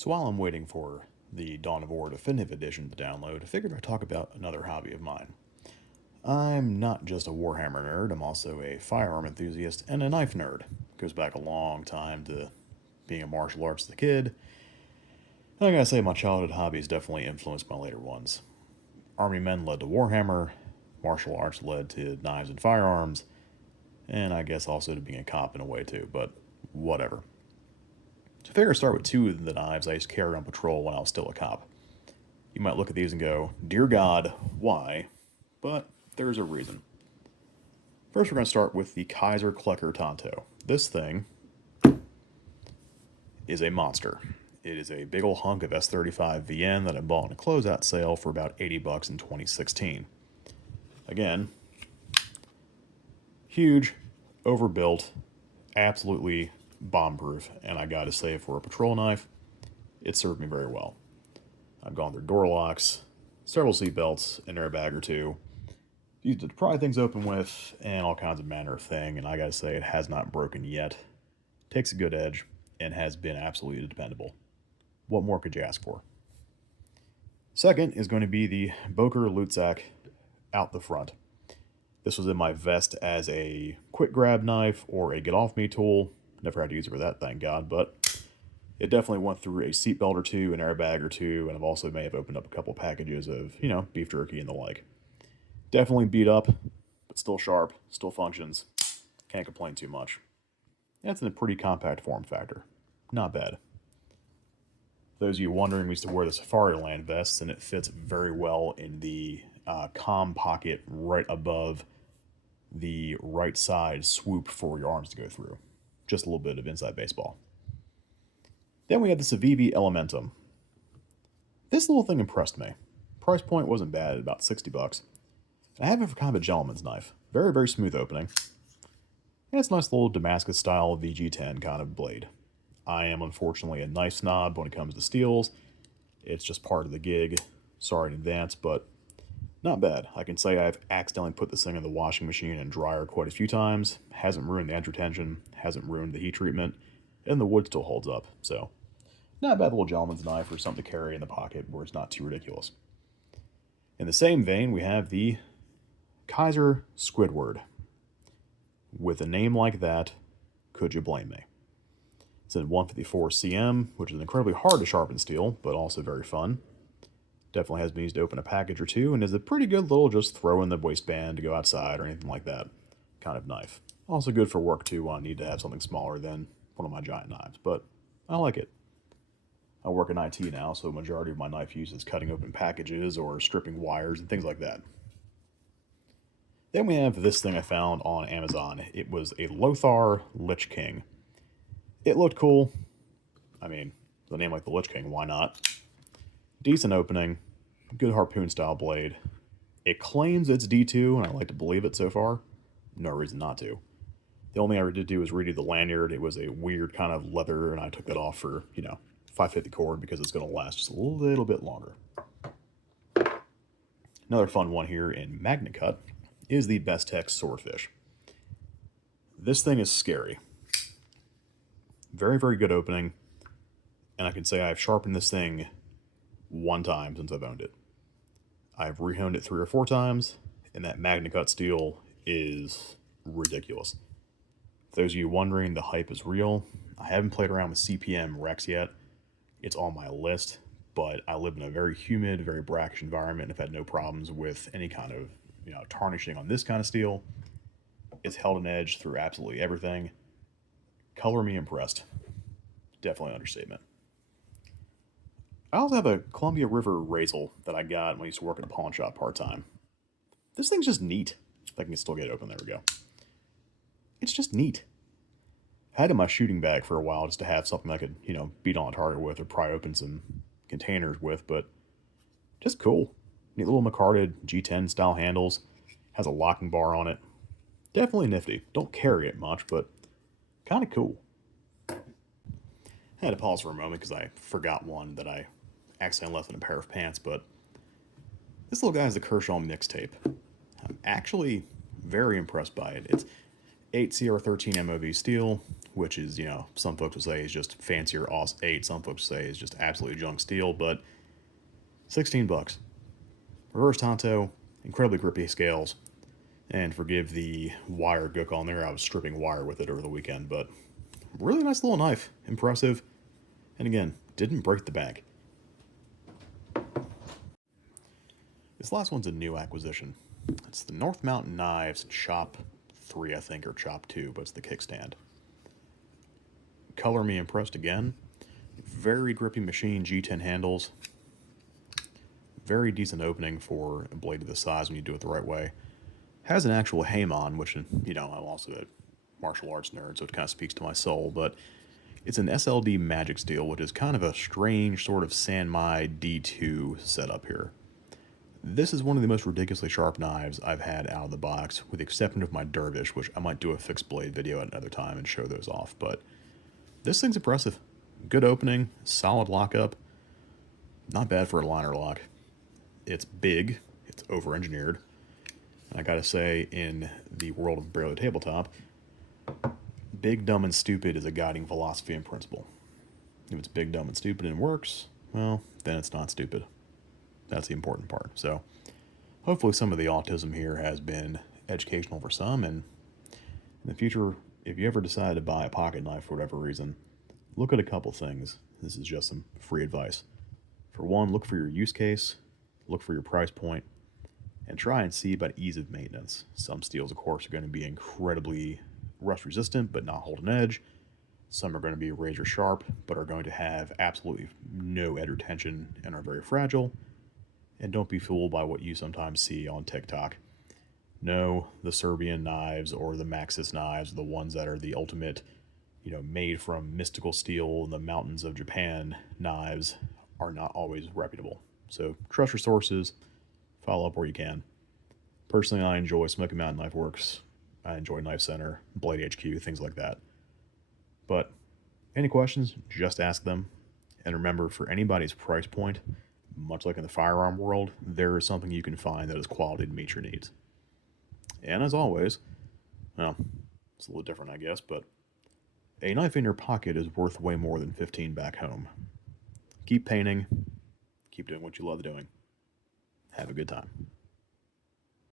So while I'm waiting for the Dawn of War Definitive Edition to download, I figured I'd talk about another hobby of mine. I'm not just a Warhammer nerd, I'm also a firearm enthusiast and a knife nerd. It goes back a long time to being a martial arts as a kid. And I gotta say, my childhood hobbies definitely influenced my later ones. Army men led to Warhammer, martial arts led to knives and firearms, and I guess also to being a cop in a way too, but whatever. So I figure I'd start with two of the knives I used to carry on patrol when I was still a cop. You might look at these and go, Dear God, why? But there's a reason. First, we're going to start with the Kaiser Klecker Tonto. This thing is a monster. It is a big ol' hunk of S35 VN that I bought in a closeout sale for about $80 in 2016. Again, huge, overbuilt, absolutely bomb-proof, and I gotta say, for a patrol knife, it served me very well. I've gone through door locks, several seat belts, an airbag or two, used it to pry things open with, and all kinds of manner of thing, and I gotta say, it has not broken yet. Takes a good edge, and has been absolutely dependable. What more could you ask for? Second is going to be the Boker Lutzak out the front. This was in my vest as a quick grab knife or a get off me tool. Never had to use it for that, thank God, but it definitely went through a seatbelt or two, an airbag or two, and I've also may have opened up a couple packages of, beef jerky and the like. Definitely beat up, but still sharp, still functions. Can't complain too much. That's in a pretty compact form factor. Not bad. Those of you wondering, we used to wear the Safariland vests, and it fits very well in the comm pocket right above the right side swoop for your arms to go through. Just a little bit of inside baseball. Then we have the Civivi Elementum. This little thing impressed me. Price point wasn't bad, at about $60. I have it for kind of a gentleman's knife. Very, very smooth opening. And it's a nice little Damascus style VG10 kind of blade. I am unfortunately a knife snob when it comes to steels. It's just part of the gig. Sorry in advance, but not bad. I can say I've accidentally put this thing in the washing machine and dryer quite a few times. Hasn't ruined the edge retention, hasn't ruined the heat treatment, and the wood still holds up. So, not a bad little gentleman's knife or something to carry in the pocket where it's not too ridiculous. In the same vein, we have the Kaiser Squidward. With a name like that, could you blame me? It's in 154 cm, which is incredibly hard to sharpen steel, but also very fun. Definitely has been used to open a package or two, and is a pretty good little just throw in the waistband to go outside or anything like that kind of knife. Also good for work too when I need to have something smaller than one of my giant knives, but I like it. I work in IT now, so the majority of my knife use is cutting open packages or stripping wires and things like that. Then we have this thing I found on Amazon. It was a Lothar Lich King. It looked cool. I mean, the name like the Lich King, why not? Decent opening, good harpoon style blade. It claims it's D2, and I like to believe it so far. No reason not to. The only thing I did do was redo the lanyard. It was a weird kind of leather, and I took that off for, 550 cord because it's going to last just a little bit longer. Another fun one here in MagnaCut is the Bestex Swordfish. This thing is scary. Very, very good opening, and I can say I've sharpened this thing one time since I've owned it. I've rehoned it 3 or 4 times, and that MagnaCut steel is ridiculous. For those of you wondering, the hype is real. I haven't played around with CPM Rex yet. It's on my list, but I live in a very humid, very brackish environment and have had no problems with any kind of tarnishing on this kind of steel. It's held an edge through absolutely everything. Color me impressed. Definitely an understatement. I also have a Columbia River Razel that I got when I used to work at a pawn shop part-time. This thing's just neat. If I can still get it open, there we go. It's just neat. I had it in my shooting bag for a while just to have something I could, beat on a target with or pry open some containers with, but just cool. Neat little McCarded G10 style handles. Has a locking bar on it. Definitely nifty. Don't carry it much, but kind of cool. I had to pause for a moment because I forgot one that I accidentally left in a pair of pants, but this little guy is the Kershaw mixtape. I'm actually very impressed by it. It's 8 CR13 MOV steel, which is, some folks would say is just fancier AUS 8, some folks say is just absolutely junk steel, but 16 bucks. Reverse Tonto, incredibly grippy scales, and forgive the wire gook on there, I was stripping wire with it over the weekend, but really nice little knife, impressive, and again, didn't break the bank. This last one's a new acquisition. It's the North Mountain Knives Chop 3, I think, or Chop 2, but it's the kickstand. Color me impressed again. Very grippy machine, G10 handles. Very decent opening for a blade of this size when you do it the right way. Has an actual Hamon, which, I'm also a martial arts nerd, so it kind of speaks to my soul, but it's an SLD Magic Steel, which is kind of a strange sort of Sanmai D2 setup here. This is one of the most ridiculously sharp knives I've had out of the box, with the exception of my Dervish, which I might do a fixed blade video at another time and show those off, but this thing's impressive. Good opening, solid lockup, not bad for a liner lock. It's big, it's over-engineered, and I gotta say, in the world of Barely Tabletop, big, dumb, and stupid is a guiding philosophy and principle. If it's big, dumb, and stupid and works, well, then it's not stupid. That's the important part. So hopefully some of the autism here has been educational for some, and in the future, if you ever decide to buy a pocket knife for whatever reason, look at a couple things. This is just some free advice. For one, look for your use case, look for your price point, and try and see about ease of maintenance. Some steels, of course, are going to be incredibly rust resistant but not hold an edge. Some are going to be razor sharp but are going to have absolutely no edge retention and are very fragile. And don't be fooled by what you sometimes see on TikTok. No, the Serbian knives or the Maxis knives, the ones that are the ultimate, made from mystical steel in the mountains of Japan knives, are not always reputable. So trust your sources, follow up where you can. Personally, I enjoy Smoky Mountain Knife Works. I enjoy Knife Center, Blade HQ, things like that. But any questions, just ask them. And remember, for anybody's price point, much like in the firearm world, there is something you can find that is quality to meet your needs. And as always, well, it's a little different, I guess, but a knife in your pocket is worth way more than 15 back home. Keep painting, keep doing what you love doing. Have a good time.